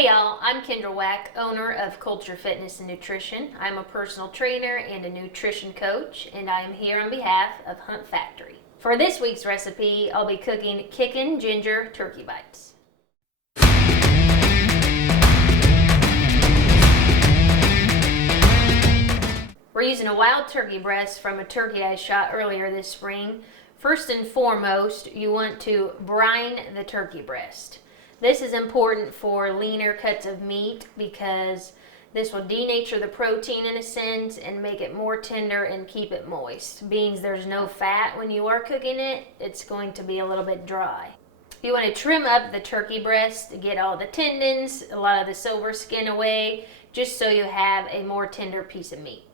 Hey y'all, I'm Kindra Waack, owner of Culture Fitness and Nutrition. I'm a personal trainer and a nutrition coach, and I am here on behalf of Hunt Factory. For this week's recipe, I'll be cooking Kickin Ginger Turkey Bites. We're using a wild turkey breast from a turkey I shot earlier this spring. First and foremost, you want to brine the turkey breast. This is important for leaner cuts of meat because this will denature the protein in a sense and make it more tender and keep it moist. Being there's no fat when you are cooking it, it's going to be a little bit dry. You want to trim up the turkey breast to get all the tendons, a lot of the silver skin away, just so you have a more tender piece of meat.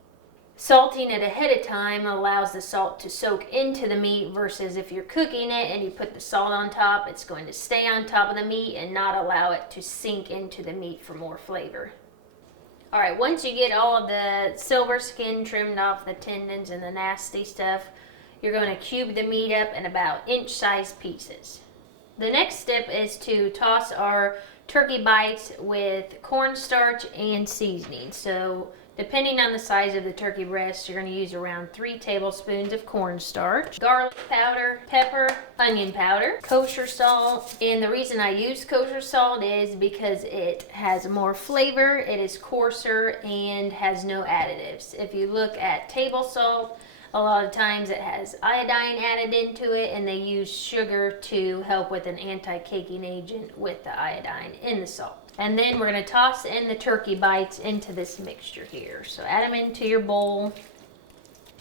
Salting it ahead of time allows the salt to soak into the meat versus if you're cooking it and you put the salt on top, it's going to stay on top of the meat and not allow it to sink into the meat for more flavor. Alright, once you get all of the silver skin trimmed off the tendons and the nasty stuff, you're going to cube the meat up in about inch-sized pieces. The next step is to toss our turkey bites with cornstarch and seasoning. So depending on the size of the turkey breast, you're going to use around 3 tablespoons of cornstarch, garlic powder, pepper, onion powder, kosher salt. And the reason I use kosher salt is because it has more flavor, it is coarser, and has no additives. If you look at table salt, a lot of times it has iodine added into it, and they use sugar to help with an anti-caking agent with the iodine in the salt. And then we're going to toss in the turkey bites into this mixture here. So add them into your bowl.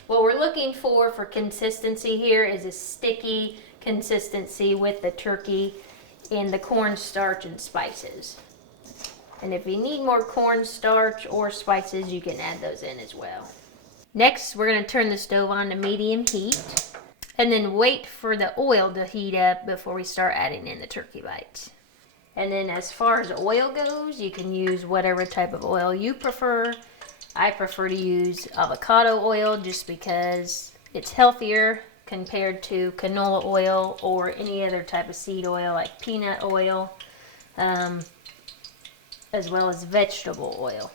What we're looking for consistency here is a sticky consistency with the turkey and the cornstarch and spices. And if you need more cornstarch or spices, you can add those in as well. Next, we're going to turn the stove on to medium heat and then wait for the oil to heat up before we start adding in the turkey bites. And then as far as oil goes, you can use whatever type of oil you prefer. I prefer to use avocado oil just because it's healthier compared to canola oil or any other type of seed oil like peanut oil, as well as vegetable oil.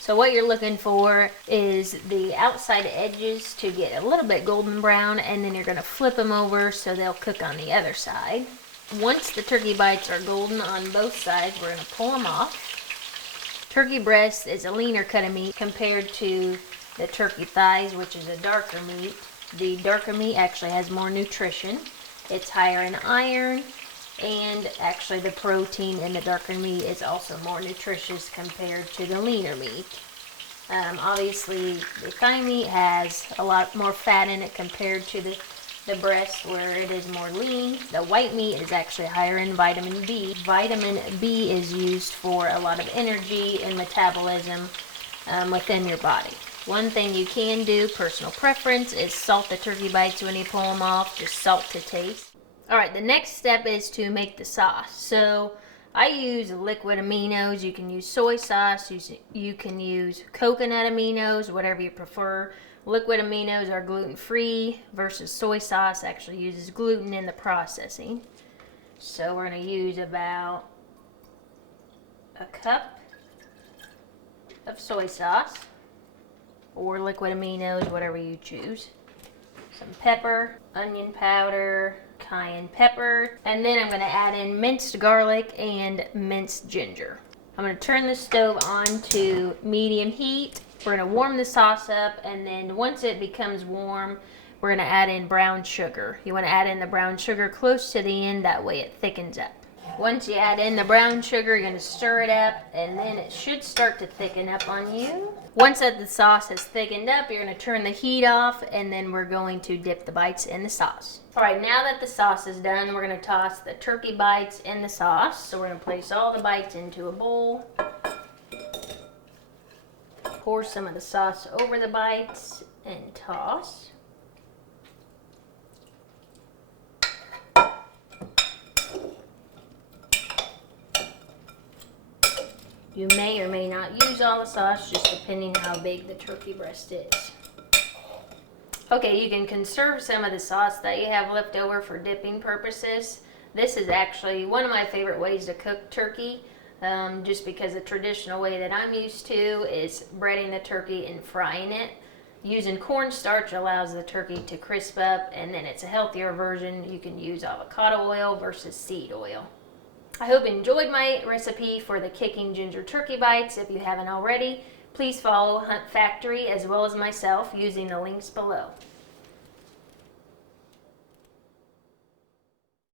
So what you're looking for is the outside edges to get a little bit golden brown, and then you're going to flip them over so they'll cook on the other side. Once the turkey bites are golden on both sides, we're going to pull them off. Turkey breast is a leaner cut of meat compared to the turkey thighs, which is a darker meat. The darker meat actually has more nutrition. It's higher in iron, and actually the protein in the darker meat is also more nutritious compared to the leaner meat. Obviously, the thigh meat has a lot more fat in it compared to the breast, where it is more lean. The white meat is actually higher in vitamin B. Vitamin B is used for a lot of energy and metabolism within your body. One thing you can do, personal preference, is salt the turkey bites when you pull them off, just salt to taste. Alright, the next step is to make the sauce. So I use liquid aminos. You can use soy sauce, you can use coconut aminos, whatever you prefer. Liquid aminos are gluten-free versus soy sauce actually uses gluten in the processing. So we're going to use about a cup of soy sauce or liquid aminos, whatever you choose. Some pepper, onion powder, cayenne pepper, and then I'm going to add in minced garlic and minced ginger. I'm going to turn the stove on to medium heat. We're going to warm the sauce up, and then once it becomes warm, we're going to add in brown sugar. You want to add in the brown sugar close to the end, that way it thickens up. Once you add in the brown sugar, you're going to stir it up, and then it should start to thicken up on you. Once that the sauce has thickened up, you're going to turn the heat off, and then we're going to dip the bites in the sauce. Alright, now that the sauce is done, we're going to toss the turkey bites in the sauce. So we're going to place all the bites into a bowl. Pour some of the sauce over the bites and toss. You may or may not use all the sauce, just depending how big the turkey breast is. Okay, you can conserve some of the sauce that you have left over for dipping purposes. This is actually one of my favorite ways to cook turkey. just because the traditional way that I'm used to is breading the turkey and frying it. Using cornstarch allows the turkey to crisp up, and then it's a healthier version. You can use avocado oil versus seed oil. I hope you enjoyed my recipe for the Kickin Ginger Turkey Bites. If you haven't already, please follow Hunt Factory as well as myself using the links below.